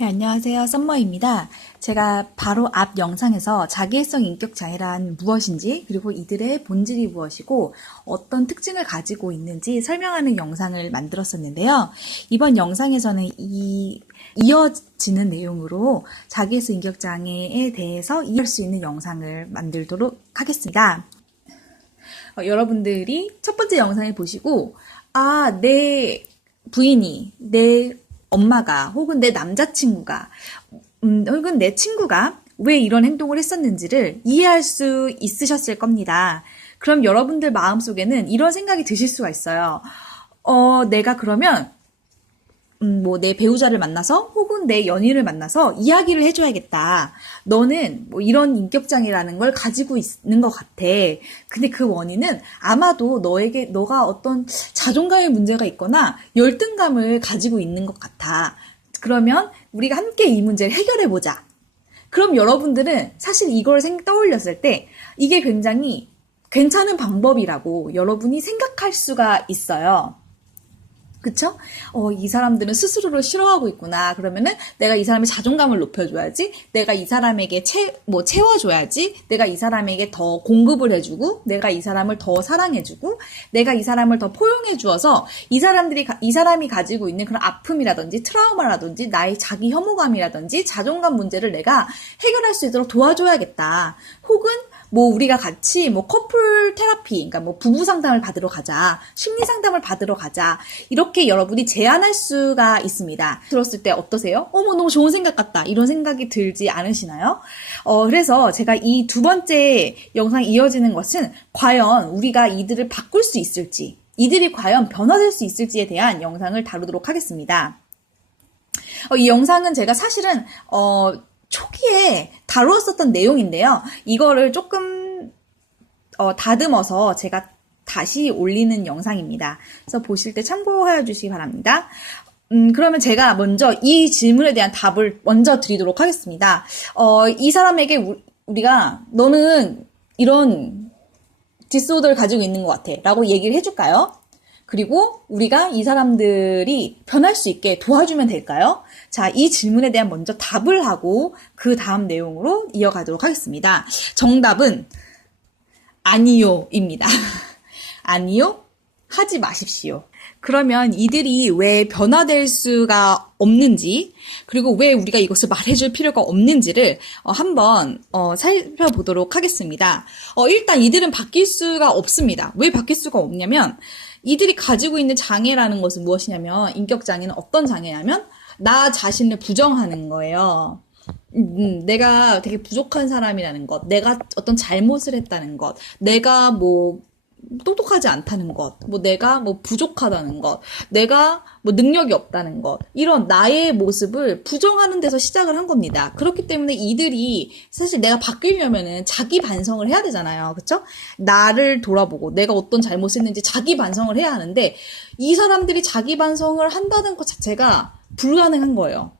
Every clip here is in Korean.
네, 안녕하세요. 썸머입니다. 제가 바로 앞 영상에서 자기애성 인격 장애란 무엇인지, 그리고 이들의 본질이 무엇이고 어떤 특징을 가지고 있는지 설명하는 영상을 만들었었는데요. 이번 영상에서는 이어지는 내용으로 자기애성 인격 장애에 대해서 이해할 수 있는 영상을 만들도록 하겠습니다. 여러분들이 첫 번째 영상을 보시고 내 부인이, 내 엄마가, 혹은 내 남자친구가, 혹은 내 친구가 왜 이런 행동을 했었는지를 이해할 수 있으셨을 겁니다. 그럼 여러분들 마음속에는 이런 생각이 드실 수가 있어요. 내가 그러면 내 배우자를 만나서 혹은 내 연인을 만나서 이야기를 해줘야겠다. 너는 이런 인격장애라는 걸 가지고 있는 것 같아. 근데 그 원인은 아마도 너가 어떤 자존감의 문제가 있거나 열등감을 가지고 있는 것 같아. 그러면 우리가 함께 이 문제를 해결해보자. 그럼 여러분들은 사실 이걸 떠올렸을 때 이게 굉장히 괜찮은 방법이라고 여러분이 생각할 수가 있어요. 그쵸? 이 사람들은 스스로를 싫어하고 있구나. 그러면은 내가 이 사람의 자존감을 높여줘야지. 내가 이 사람에게 채워줘야지. 내가 이 사람에게 더 공급을 해주고, 내가 이 사람을 더 사랑해주고, 내가 이 사람을 더 포용해주어서 이 사람이 가지고 있는 그런 아픔이라든지 트라우마라든지 나의 자기 혐오감이라든지 자존감 문제를 내가 해결할 수 있도록 도와줘야겠다. 혹은 우리가 같이 커플 테라피, 그러니까 부부 상담을 받으러 가자, 심리 상담을 받으러 가자, 이렇게 여러분이 제안할 수가 있습니다. 들었을 때 어떠세요? 너무 좋은 생각 같다. 이런 생각이 들지 않으시나요? 그래서 제가 이 두 번째 영상이 이어지는 것은 과연 우리가 이들을 바꿀 수 있을지, 이들이 과연 변화될 수 있을지에 대한 영상을 다루도록 하겠습니다. 이 영상은 제가 사실은, 초기에 다루었었던 내용인데요. 이거를 조금 다듬어서 제가 다시 올리는 영상입니다. 그래서 보실 때 참고하여 주시기 바랍니다. 그러면 제가 먼저 이 질문에 대한 답을 먼저 드리도록 하겠습니다. 이 사람에게 우리가 너는 이런 디스오더를 가지고 있는 것 같아 라고 얘기를 해줄까요? 그리고 우리가 이 사람들이 변할 수 있게 도와주면 될까요? 자, 이 질문에 대한 먼저 답을 하고 그 다음 내용으로 이어가도록 하겠습니다. 정답은 아니요입니다. 아니요, 하지 마십시오. 그러면 이들이 왜 변화될 수가 없는지, 그리고 왜 우리가 이것을 말해줄 필요가 없는지를 한번 살펴보도록 하겠습니다. 일단 이들은 바뀔 수가 없습니다. 왜 바뀔 수가 없냐면, 이들이 가지고 있는 장애라는 것은 무엇이냐면, 인격장애는 어떤 장애냐면 나 자신을 부정하는 거예요. 내가 되게 부족한 사람이라는 것, 내가 어떤 잘못을 했다는 것, 내가 똑똑하지 않다는 것, 내가 부족하다는 것, 내가 능력이 없다는 것, 이런 나의 모습을 부정하는 데서 시작을 한 겁니다. 그렇기 때문에 이들이 사실 내가 바뀌려면은 자기 반성을 해야 되잖아요. 그쵸? 나를 돌아보고 내가 어떤 잘못을 했는지 자기 반성을 해야 하는데 이 사람들이 자기 반성을 한다는 것 자체가 불가능한 거예요.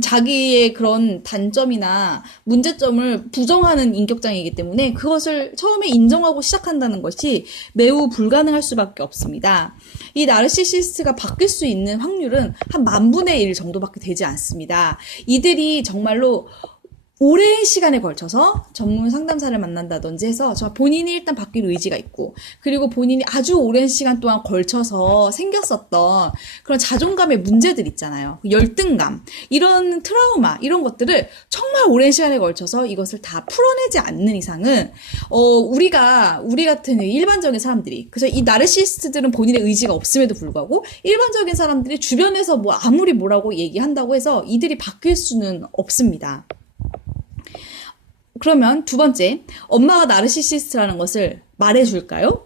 자기의 그런 단점이나 문제점을 부정하는 인격장애이기 때문에 그것을 처음에 인정하고 시작한다는 것이 매우 불가능할 수밖에 없습니다. 이 나르시시스트가 바뀔 수 있는 확률은 한 10,000분의 1 정도밖에 되지 않습니다. 이들이 정말로 오랜 시간에 걸쳐서 전문 상담사를 만난다든지 해서 본인이 일단 바뀔 의지가 있고, 그리고 본인이 아주 오랜 시간 동안 걸쳐서 생겼었던 그런 자존감의 문제들 있잖아요. 열등감, 이런 트라우마, 이런 것들을 정말 오랜 시간에 걸쳐서 이것을 다 풀어내지 않는 이상은 우리 같은 일반적인 사람들이, 그래서 이 나르시시스트들은 본인의 의지가 없음에도 불구하고 일반적인 사람들이 주변에서 아무리 뭐라고 얘기한다고 해서 이들이 바뀔 수는 없습니다. 그러면 두 번째, 엄마가 나르시시스트라는 것을 말해줄까요?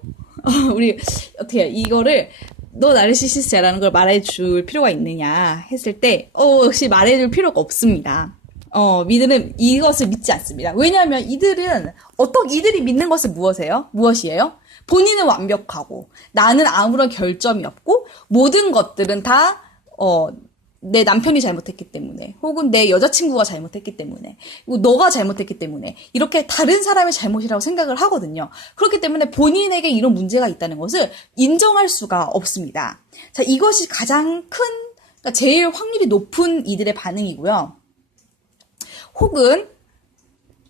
우리 어떻게 이거를 너 나르시시스트라는 걸 말해줄 필요가 있느냐 했을 때 역시 말해줄 필요가 없습니다. 이들은 이것을 믿지 않습니다. 왜냐하면 이들이 믿는 것은 무엇이에요? 본인은 완벽하고 나는 아무런 결점이 없고 모든 것들은 다 내 남편이 잘못했기 때문에, 혹은 내 여자친구가 잘못했기 때문에, 그리고 너가 잘못했기 때문에, 이렇게 다른 사람의 잘못이라고 생각을 하거든요. 그렇기 때문에 본인에게 이런 문제가 있다는 것을 인정할 수가 없습니다. 자, 이것이 가장 큰 그러니까 제일 확률이 높은 이들의 반응이고요. 혹은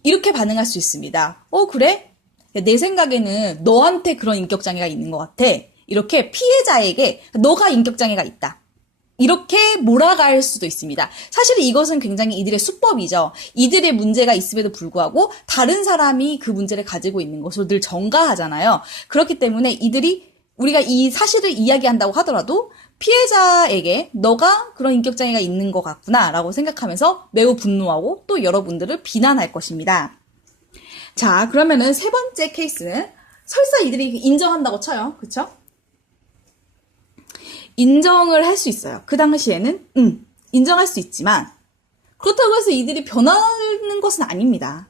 이렇게 반응할 수 있습니다. 그래? 내 생각에는 너한테 그런 인격장애가 있는 것 같아. 이렇게 피해자에게 너가 인격장애가 있다. 이렇게 몰아갈 수도 있습니다. 사실 이것은 굉장히 이들의 수법이죠. 이들의 문제가 있음에도 불구하고 다른 사람이 그 문제를 가지고 있는 것으로 늘 전가하잖아요. 그렇기 때문에 이들이 우리가 이 사실을 이야기한다고 하더라도 피해자에게 너가 그런 인격장애가 있는 것 같구나 라고 생각하면서 매우 분노하고 또 여러분들을 비난할 것입니다. 자, 그러면은 세 번째 케이스는 설사 이들이 인정한다고 쳐요. 그쵸? 인정을 할 수 있어요. 그 당시에는 인정할 수 있지만 그렇다고 해서 이들이 변하는 것은 아닙니다.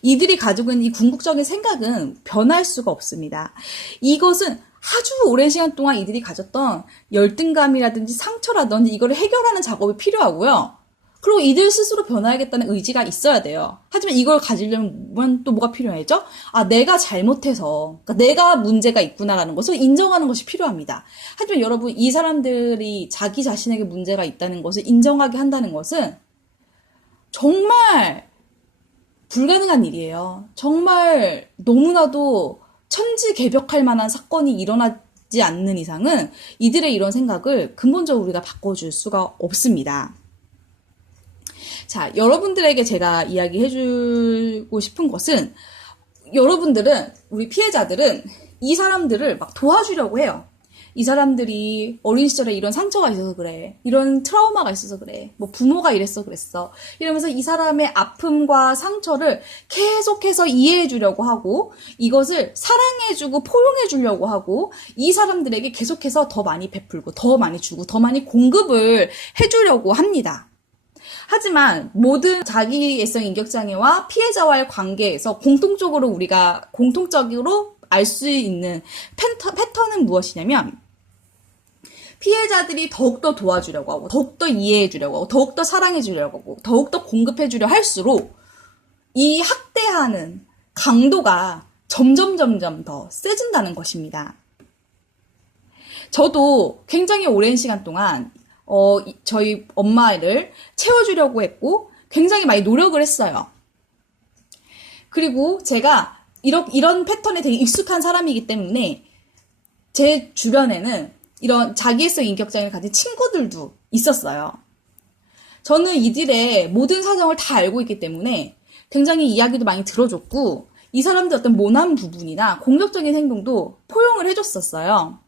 이들이 가지고 있는 이 궁극적인 생각은 변할 수가 없습니다. 이것은 아주 오랜 시간 동안 이들이 가졌던 열등감이라든지 상처라든지 이거를 해결하는 작업이 필요하고요. 그리고 이들 스스로 변화하겠다는 의지가 있어야 돼요. 하지만 이걸 가지려면 또 뭐가 필요하죠? 내가 잘못해서, 그러니까 내가 문제가 있구나라는 것을 인정하는 것이 필요합니다. 하지만 여러분, 이 사람들이 자기 자신에게 문제가 있다는 것을 인정하게 한다는 것은 정말 불가능한 일이에요. 정말 너무나도 천지개벽할 만한 사건이 일어나지 않는 이상은 이들의 이런 생각을 근본적으로 우리가 바꿔줄 수가 없습니다. 자, 여러분들에게 제가 이야기해주고 싶은 것은 여러분들은, 우리 피해자들은 이 사람들을 막 도와주려고 해요. 이 사람들이 어린 시절에 이런 상처가 있어서 그래. 이런 트라우마가 있어서 그래. 뭐 부모가 이랬어 그랬어. 이러면서 이 사람의 아픔과 상처를 계속해서 이해해주려고 하고 이것을 사랑해주고 포용해주려고 하고 이 사람들에게 계속해서 더 많이 베풀고 더 많이 주고 더 많이 공급을 해주려고 합니다. 하지만 모든 자기애성 인격장애와 피해자와의 관계에서 공통적으로 알 수 있는 패턴은 무엇이냐면 피해자들이 더욱더 도와주려고 하고 더욱더 이해해주려고 하고 더욱더 사랑해주려고 하고 더욱더 공급해주려 할수록 이 학대하는 강도가 점점 더 세진다는 것입니다. 저도 굉장히 오랜 시간 동안 저희 엄마를 채워주려고 했고 굉장히 많이 노력을 했어요. 그리고 제가 이런 패턴에 되게 익숙한 사람이기 때문에 제 주변에는 이런 자기애성 인격장애를 가진 친구들도 있었어요. 저는 이들의 모든 사정을 다 알고 있기 때문에 굉장히 이야기도 많이 들어줬고 이 사람들 어떤 모난 부분이나 공격적인 행동도 포용을 해줬었어요.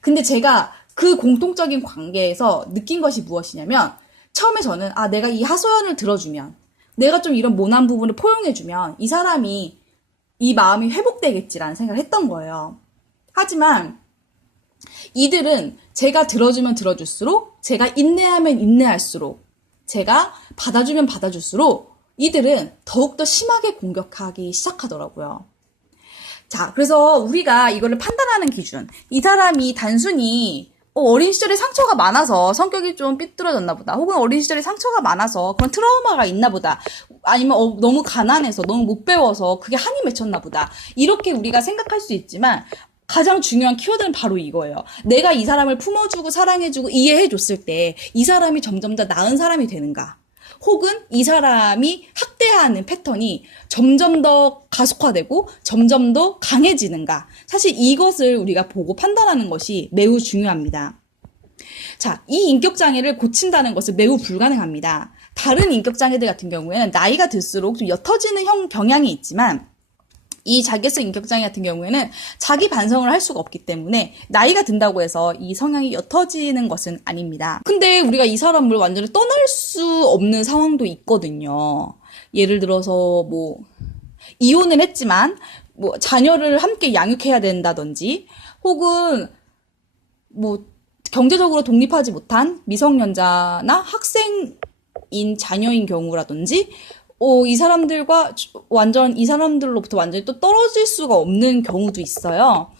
근데 제가 그 공통적인 관계에서 느낀 것이 무엇이냐면 처음에 저는 내가 이 하소연을 들어주면 내가 좀 이런 모난 부분을 포용해주면 이 사람이 이 마음이 회복되겠지라는 생각을 했던 거예요. 하지만 이들은 제가 들어주면 들어줄수록 제가 인내하면 인내할수록 제가 받아주면 받아줄수록 이들은 더욱더 심하게 공격하기 시작하더라고요. 자, 그래서 우리가 이거를 판단하는 기준, 이 사람이 단순히 어린 시절에 상처가 많아서 성격이 좀 삐뚤어졌나 보다. 혹은 어린 시절에 상처가 많아서 그런 트라우마가 있나 보다. 아니면 너무 가난해서 너무 못 배워서 그게 한이 맺혔나 보다. 이렇게 우리가 생각할 수 있지만 가장 중요한 키워드는 바로 이거예요. 내가 이 사람을 품어주고 사랑해주고 이해해줬을 때 이 사람이 점점 더 나은 사람이 되는가. 혹은 이 사람이 학대하는 패턴이 점점 더 가속화되고 점점 더 강해지는가. 사실 이것을 우리가 보고 판단하는 것이 매우 중요합니다. 자, 이 인격장애를 고친다는 것은 매우 불가능합니다. 다른 인격장애들 같은 경우에는 나이가 들수록 좀 옅어지는 경향이 있지만 이 자기애성 인격장애 같은 경우에는 자기 반성을 할 수가 없기 때문에 나이가 든다고 해서 이 성향이 옅어지는 것은 아닙니다. 근데 우리가 이 사람을 완전히 떠날 수 없는 상황도 있거든요. 예를 들어서 이혼을 했지만 자녀를 함께 양육해야 된다든지 혹은 경제적으로 독립하지 못한 미성년자나 학생인 자녀인 경우라든지 이 사람들로부터 완전히 또 떨어질 수가 없는 경우도 있어요.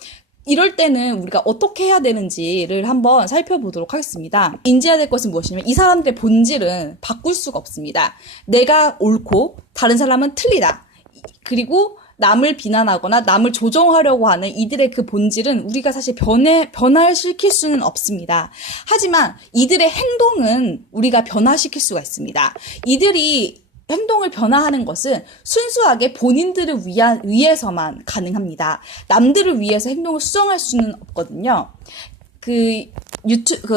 이럴 때는 우리가 어떻게 해야 되는지를 한번 살펴보도록 하겠습니다. 인지해야 될 것은 무엇이냐면 이 사람들의 본질은 바꿀 수가 없습니다. 내가 옳고 다른 사람은 틀리다. 그리고 남을 비난하거나 남을 조종하려고 하는 이들의 그 본질은 우리가 사실 변화시킬 수는 없습니다. 하지만 이들의 행동은 우리가 변화시킬 수가 있습니다. 이들이 행동을 변화하는 것은 순수하게 본인들을 위해서만 가능합니다. 남들을 위해서 행동을 수정할 수는 없거든요. 그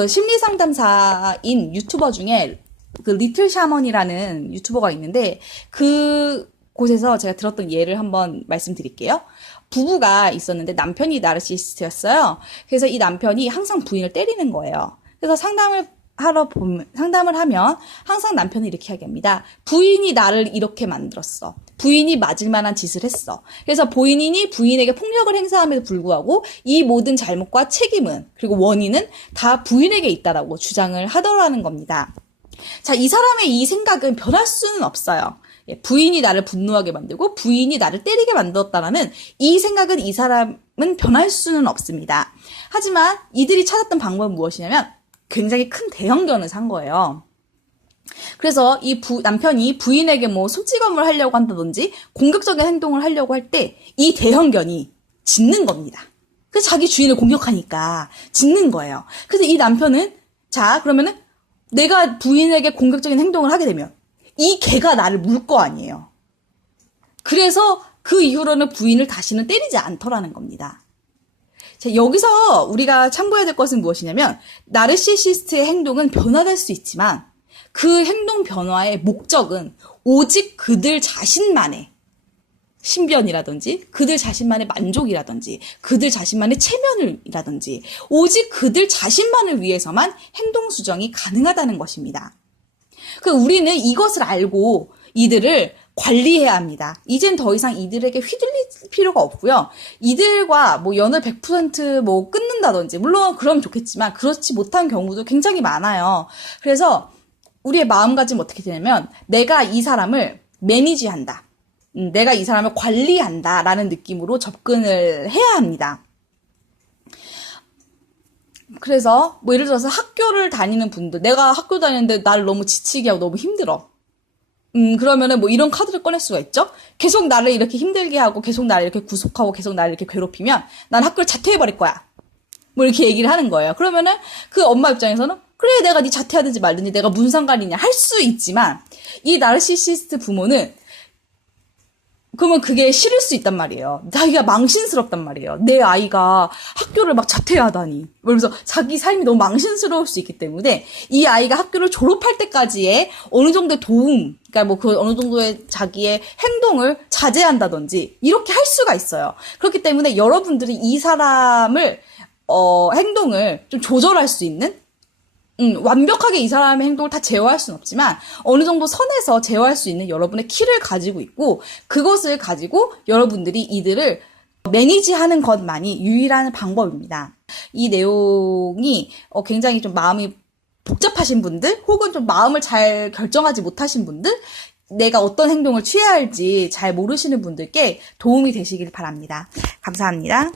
심리 상담사인 유튜버 중에 그 리틀 샤먼이라는 유튜버가 있는데 그 곳에서 제가 들었던 예를 한번 말씀드릴게요. 부부가 있었는데 남편이 나르시시스트였어요. 그래서 이 남편이 항상 부인을 때리는 거예요. 그래서 상담을 하면 항상 남편은 이렇게 이야기합니다. 부인이 나를 이렇게 만들었어. 부인이 맞을 만한 짓을 했어. 그래서 본인이 부인에게 폭력을 행사함에도 불구하고 이 모든 잘못과 책임은 그리고 원인은 다 부인에게 있다라고 주장을 하더라는 겁니다. 자, 이 사람의 이 생각은 변할 수는 없어요. 부인이 나를 분노하게 만들고 부인이 나를 때리게 만들었다라는 이 생각은 이 사람은 변할 수는 없습니다. 하지만 이들이 찾았던 방법은 무엇이냐면 굉장히 큰 대형견을 산 거예요. 그래서 이 남편이 부인에게 뭐 손찌검을 하려고 한다든지 공격적인 행동을 하려고 할 때 이 대형견이 짖는 겁니다. 그래서 자기 주인을 공격하니까 짖는 거예요. 그래서 이 남편은 자 그러면은 내가 부인에게 공격적인 행동을 하게 되면 이 개가 나를 물 거 아니에요. 그래서 그 이후로는 부인을 다시는 때리지 않더라는 겁니다. 자, 여기서 우리가 참고해야 될 것은 무엇이냐면 나르시시스트의 행동은 변화될 수 있지만 그 행동 변화의 목적은 오직 그들 자신만의 신변이라든지 그들 자신만의 만족이라든지 그들 자신만의 체면이라든지 오직 그들 자신만을 위해서만 행동 수정이 가능하다는 것입니다. 우리는 이것을 알고 이들을 관리해야 합니다. 이젠 더 이상 이들에게 휘둘릴 필요가 없고요. 이들과 뭐 연을 100% 뭐 끊는다든지 물론 그러면 좋겠지만 그렇지 못한 경우도 굉장히 많아요. 그래서 우리의 마음가짐은 어떻게 되냐면 내가 이 사람을 매니지한다. 내가 이 사람을 관리한다 라는 느낌으로 접근을 해야 합니다. 그래서 뭐 예를 들어서 학교를 다니는 분들 내가 학교 다니는데 나를 너무 지치게 하고 너무 힘들어. 그러면은 뭐 이런 카드를 꺼낼 수가 있죠? 계속 나를 이렇게 힘들게 하고 계속 나를 이렇게 구속하고 계속 나를 이렇게 괴롭히면 난 학교를 자퇴해버릴 거야. 뭐 이렇게 얘기를 하는 거예요. 그러면은 그 엄마 입장에서는 그래 내가 네 자퇴하든지 말든지 내가 무슨 상관이냐 할 수 있지만 이 나르시시스트 부모는 그러면 그게 싫을 수 있단 말이에요. 자기가 망신스럽단 말이에요. 내 아이가 학교를 막 자퇴하다니. 그래서 자기 삶이 너무 망신스러울 수 있기 때문에 이 아이가 학교를 졸업할 때까지의 어느 정도의 도움, 그러니까 뭐 그 어느 정도의 자기의 행동을 자제한다든지 이렇게 할 수가 있어요. 그렇기 때문에 여러분들이 이 사람을 행동을 좀 조절할 수 있는 완벽하게 이 사람의 행동을 다 제어할 수는 없지만 어느 정도 선에서 제어할 수 있는 여러분의 키를 가지고 있고 그것을 가지고 여러분들이 이들을 매니지하는 것만이 유일한 방법입니다. 이 내용이 굉장히 좀 마음이 복잡하신 분들 혹은 좀 마음을 잘 결정하지 못하신 분들 내가 어떤 행동을 취해야 할지 잘 모르시는 분들께 도움이 되시길 바랍니다. 감사합니다.